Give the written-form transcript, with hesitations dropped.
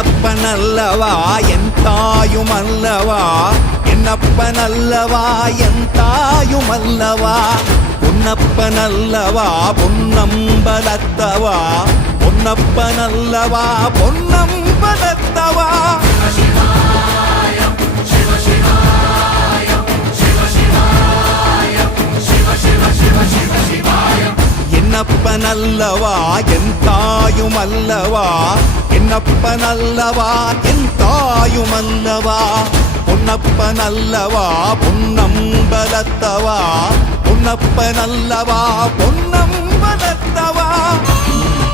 என்னப்பனல்லவா என் தாயுமல்லவா, என்னப்பனல்லவா என் தாயுமல்லவா, பொன்னப்பனல்லவா பொன்னம்பலத்தவா, பொன்னப்பனல்லவா பொன்னம்பலத்தவா. என்னப்பனல்லவா என் தாயுமல்லவா, என்னப்பனல்லவா என் தாயுமல்லவா, பொன்னப்பனல்லவா பொன்னம்பலத்தவா, பொன்னப்பனல்லவா பொன்னம்பலத்தவா.